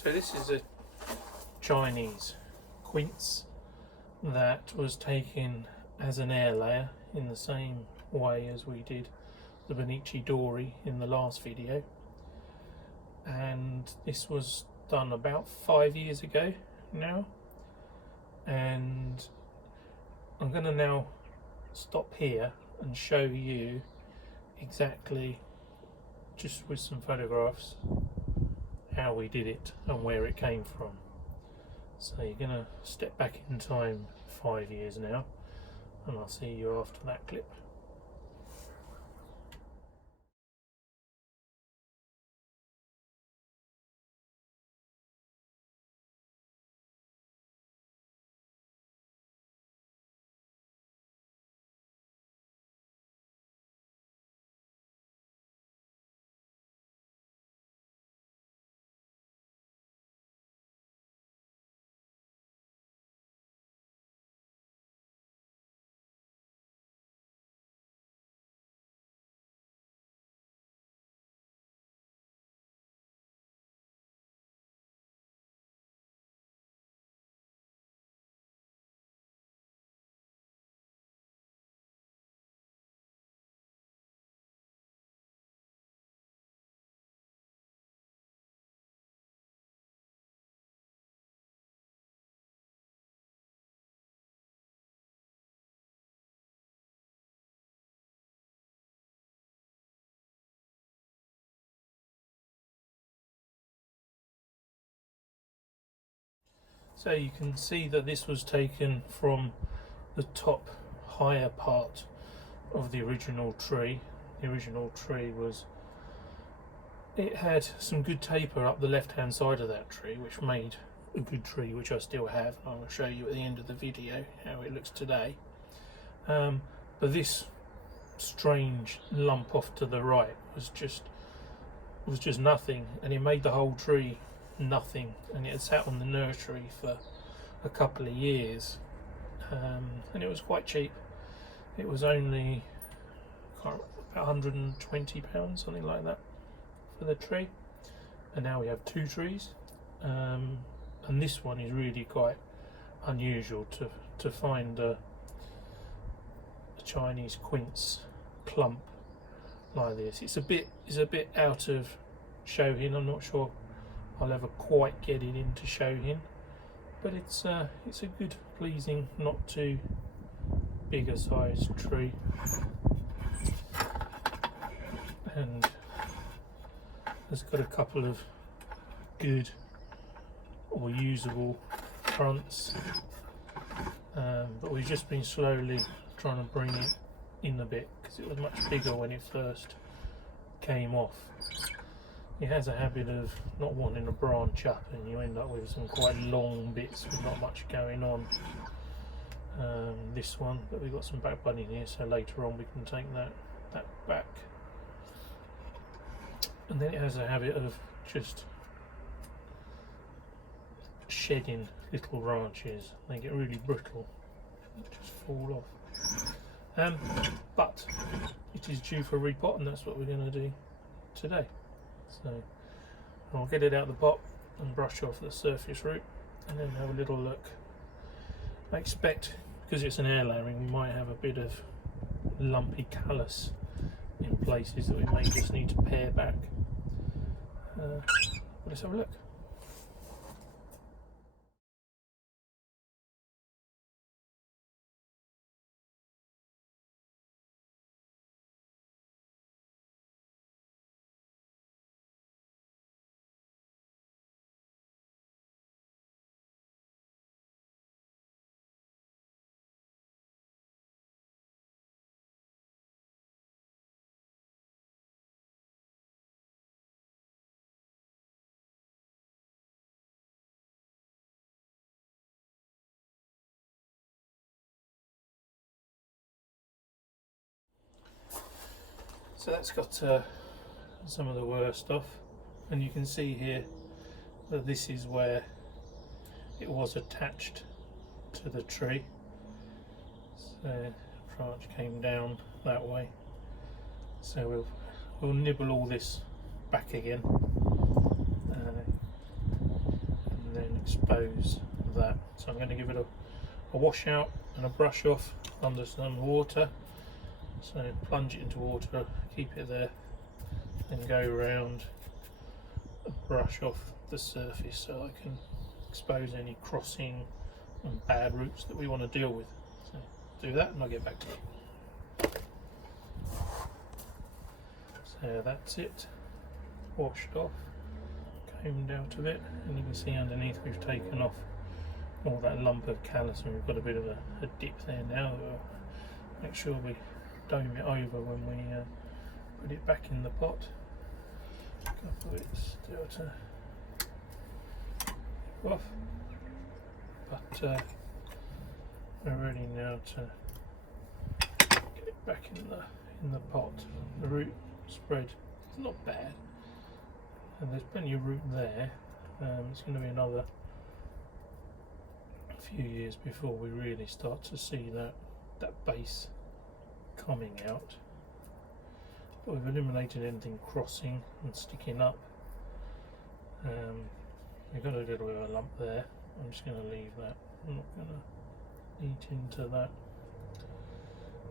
So this is a Chinese quince that was taken as an air layer in the same way as we did the Bonichi Dori in the last video, and this was done about 5 years ago now. And I'm going to now stop here and show you exactly, just with some photographs, how we did it and where it came from. So you're going to step back in time 5 years now, and I'll see you after that clip. So you can see that this was taken from the top higher part of the original tree. The original tree it had some good taper up the left hand side of that tree, which made a good tree, which I still have. I will show you at the end of the video how it looks today. But this strange lump off to the right was just nothing, and it made the whole tree nothing, and it had sat on the nursery for a couple of years, and it was quite cheap. It was only about £120, something like that, for the tree. And now we have two trees, and this one is really quite unusual to find a Chinese quince clump like this. It's a bit out of Shohin. I'm not sure I'll ever quite get it into Shohin, but it's a good, pleasing, not too big a sized tree, and has got a couple of good or usable fronts, but we've just been slowly trying to bring it in a bit because it was much bigger when it first came off. It has a habit of not wanting to branch up, and you end up with some quite long bits with not much going on. This one, but we've got some back bud in here, so later on we can take that back. And then it has a habit of just shedding little branches. They get really brittle, just fall off. But it is due for repot, and that's what we're going to do today. So I'll get it out of the pot and brush off the surface root, and then have a little look. I expect, because it's an air layering, we might have a bit of lumpy callus in places that we may just need to pare back. Let's have a look. So that's got some of the worst off, and you can see here that this is where it was attached to the tree. So the branch came down that way. So we'll nibble all this back again. expose that. So I'm going to give it a wash out and a brush off under some water. So plunge it into water, keep it there, and go around and brush off the surface so I can expose any crossing and bad roots that we want to deal with. So do that and I'll get back to you. So that's it, washed off, combed out of it, and you can see underneath we've taken off all that lump of callus and we've got a bit of a dip there now. We'll make sure we dome it over when we put it back in the pot. A couple of bits still to go off, but we're ready now to get it back in the pot. The root spread is not bad, and there's plenty of root there. It's going to be another few years before we really start to see that base coming out. But we've eliminated anything crossing and sticking up. We've got a little bit of a lump there. I'm just going to leave that. I'm not going to eat into that.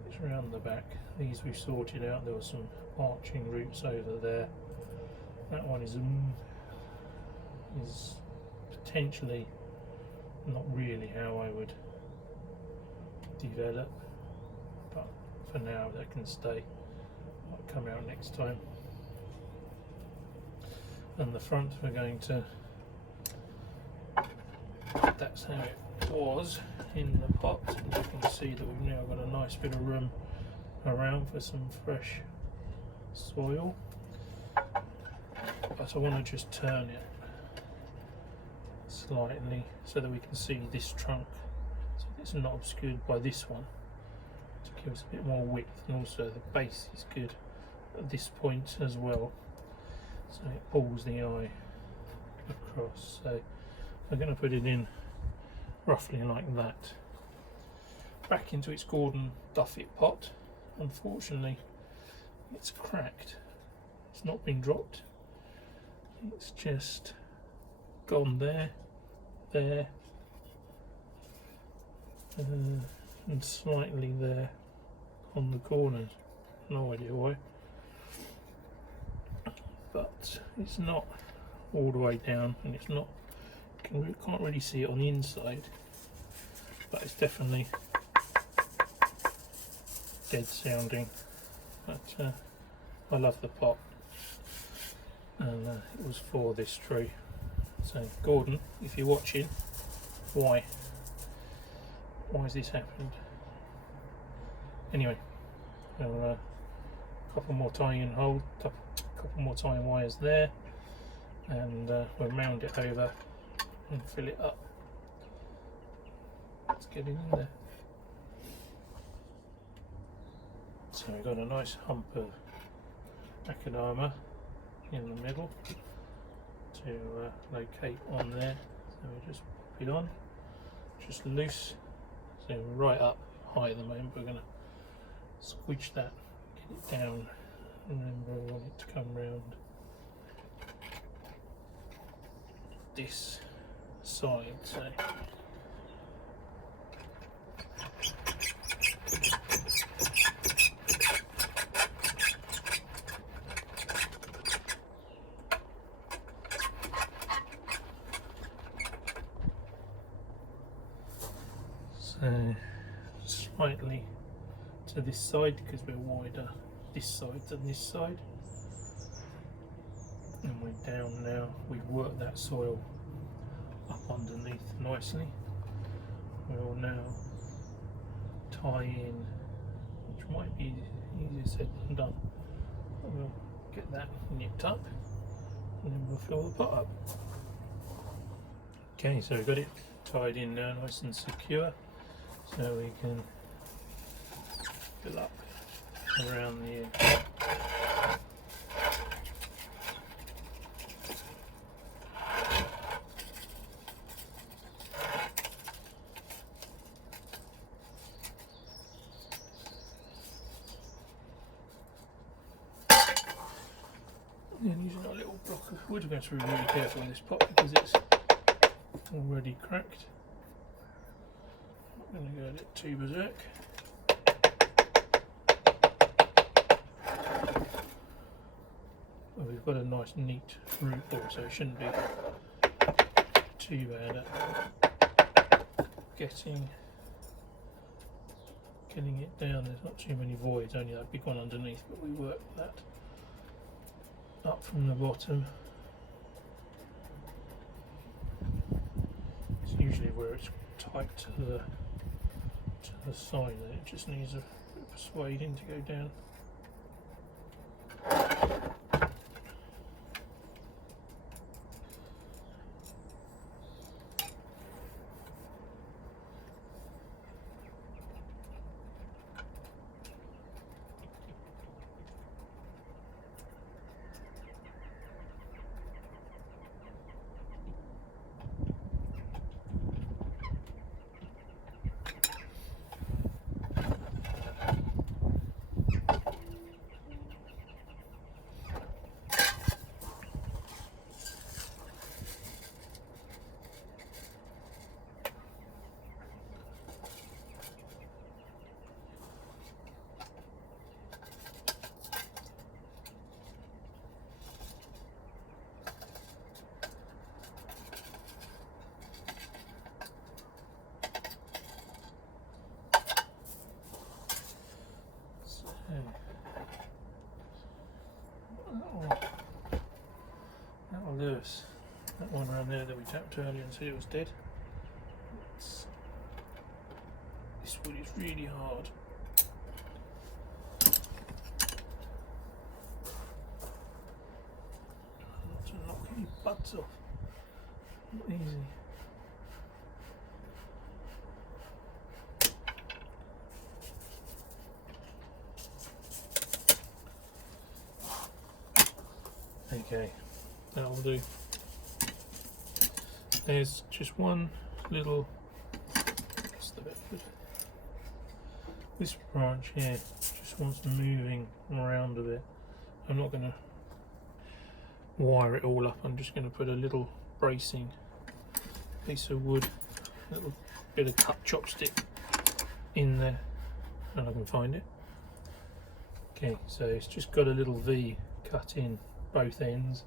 It's around the back. These we've sorted out. There were some arching roots over there. That one is potentially not really how I would develop, but for now that can stay. Might come out next time. And the front we're going to, that's how it was in the pot. And you can see that we've now got a nice bit of room around for some fresh soil, but I want to just turn it slightly so that we can see this trunk, so it's not obscured by this one, to give us a bit more width, and also the base is good at this point as well, so it pulls the eye across. So I'm going to put it in roughly like that, back into its Gordon Duffet pot. Unfortunately it's cracked, it's not been dropped, it's just gone there, and slightly there on the corners. No idea why, but it's not all the way down, and it's not, can't really see it on the inside, but it's definitely dead sounding. But I love the pot, and it was for this tree. So Gordon, if you're watching, why has this happened? Anyway, a couple more tie-in holes, couple more tie-in wires there, and we'll round it over and fill it up. Let's get it in there. So we've got a nice hump of macadamia in the middle to locate on there. So we just pop it on, just loose, so right up high at the moment. We're going to squidge that, get it down, and then we want it to come round this side. So slightly to this side because we're wider this side than this side, and we're down now. We've worked that soil up underneath nicely. We'll now tie in, which might be easier said than done. We'll get that nipped up and then we'll fill the pot up. Okay, so we've got it tied in now, nice and secure, so we can fill up around the edge. And using our little block of wood, we're going to be really careful in this pot because it's already cracked. I'm going to go a bit too berserk. Well, we've got a nice neat root ball, so it shouldn't be too bad at getting it down. There's not too many voids, only that big one underneath, but we work that up from the bottom. It's usually where it's tight to the side, and it just needs a bit of persuading to go down. That'll do us. That one around there that we tapped earlier and said it was dead. This wood is really hard. Not to knock any buds off. Not easy. Okay, that'll do. There's just one little, that's the bit good. This branch here just wants moving around a bit. I'm not going to wire it all up, I'm just going to put a little bracing piece of wood, a little bit of cut chopstick in there, and I can find it. Okay, so it's just got a little V cut in both ends,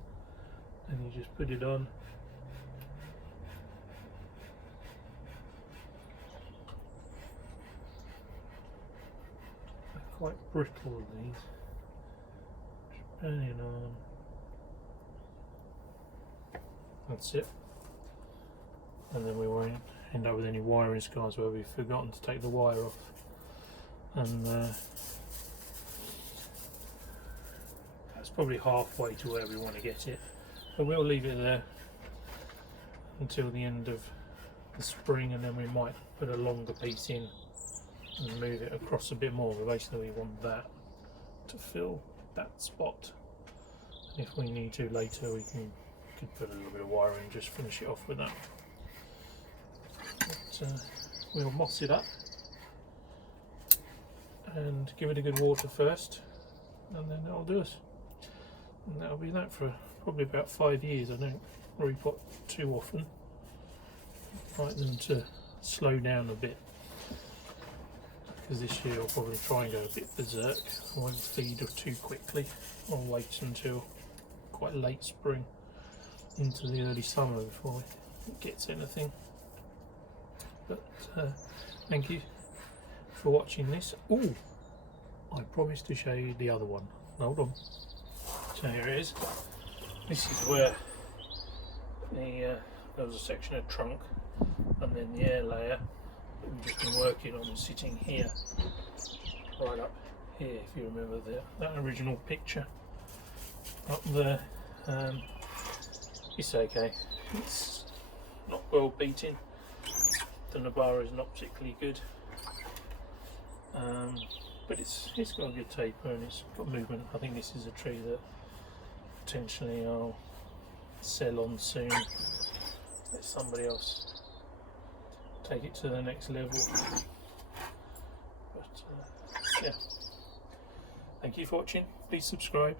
and you just put it on. They're quite brittle, these. Just bang it on. That's it. And then we won't end up with any wiring scars where we've forgotten to take the wire off. And that's probably halfway to where we want to get it, but we'll leave it there until the end of the spring, and then we might put a longer piece in and move it across a bit more. But basically we want that to fill that spot, and if we need to later we could put a little bit of wire in, just finish it off with that. But we'll moss it up and give it a good water first, and then that'll do us. And that'll be that for probably about 5 years. I don't repot too often. I like them to slow down a bit, because this year I'll probably try and go a bit berserk. I won't feed too quickly. I'll wait until quite late spring into the early summer before it gets anything. But thank you for watching this. Oh, I promised to show you the other one. Hold on. So here it is. This is where there was a section of trunk, and then the air layer that we've just been working on is sitting here, right up here, if you remember that original picture up there. It's okay. It's not well beaten. The Nabara is not particularly good, but it's got a good taper and it's got movement. I think this is a tree that potentially I'll sell on soon. Let somebody else take it to the next level. But yeah, thank you for watching. Please subscribe.